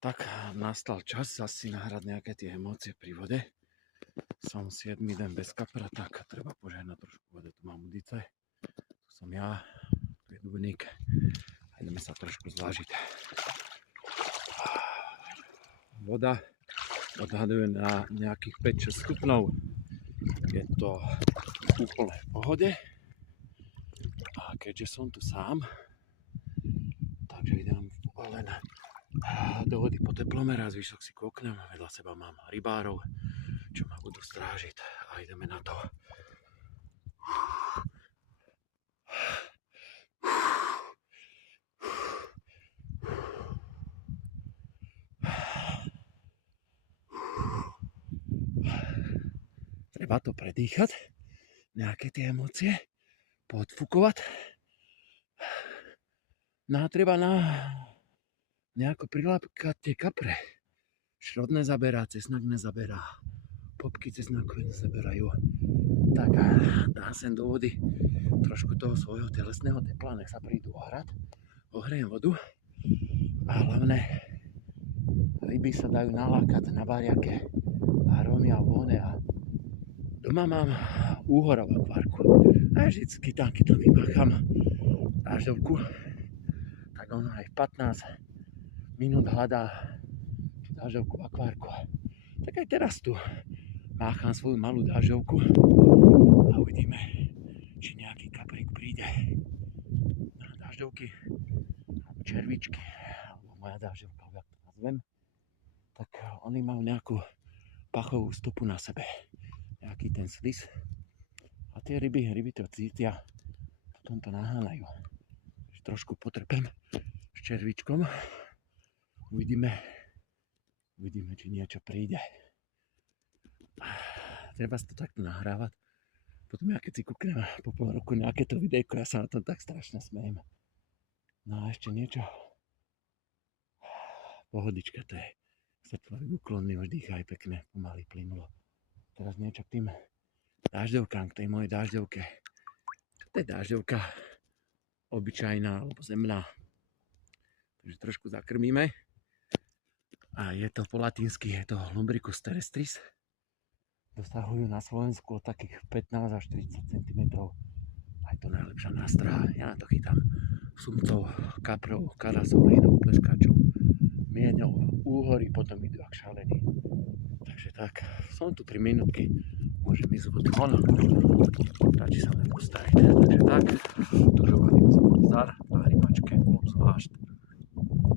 Tak nastal čas asi nahrať nejaké tie emócie pri vode. Som 7. deň bez kapra, tak treba požehnať trošku vode. Tu mám udice, tu som ja, tu je Dubník a ideme sa trošku zvážiť. Voda odhaduje na nejakých 5-6 stupňov. Je to úplne v pohode. A keďže som tu sám, takže idem len do vody po teplomer a zvyšok si koknem. Vedľa seba mám rybárov, čo ma budú strážiť a ideme na to. Treba to predýchať, nejaké tie emócie, poodfukovať. No a treba nejako prilákať tie kapre. Šrot nezaberá, cesnak nezaberá, popky cesnaku nezaberajú. Tak dám sem do vody trošku toho svojho telesného tepla, nech sa prídu ohrať. Ohrejem vodu a hlavne ryby sa dajú nalákať na bariake a romy a vône. A doma mám úhor v akvárku a vždycky tam, keď tam vymácham dážďovku, tak on aj 15 minút hľadá dážďovku v akvárku. Tak aj teraz tu mácham svoju malú dážďovku a uvidíme, či nejaký kaprík príde na dážďovky, červičky, alebo moja dážďovka, jak to nazvem. Tak oni majú nejakú pachovú stopu na sebe, nejaký ten slis. A tie ryby to cítia, potom to nahánajú. Trošku potrpem s červičkom. Uvidíme, či niečo príde. Treba si to takto nahrávať. Potom ja keď si kúknem po pol roku nejaké to videjko, ja sa na tom tak strašne smejem. No a ešte niečo. Pohodička to je. Sa človek uklonný, už dýchá aj pekne, pomaly, plynulo. Teraz niečo k tým dážďovkám, k tej mojej dážďovke. To je dážďovka obyčajná alebo zemná. Takže trošku zakrmíme. A je to po latinsky, je to Lumbricus terrestris. Dosahujú na Slovensku od takých 15 až 40 cm. Aj to najlepšia nástraha. Ja na to chytám sumcov, kaprov, karasov, hejnov, pleskáčov, mieňov, úhory, potom idú ak šalení. Takže tak, som tu 3 minútky, môžem ísť vody von, radši sa len postaviť. Takže tak, tužovaním som zdar a rybačke obzvlášť.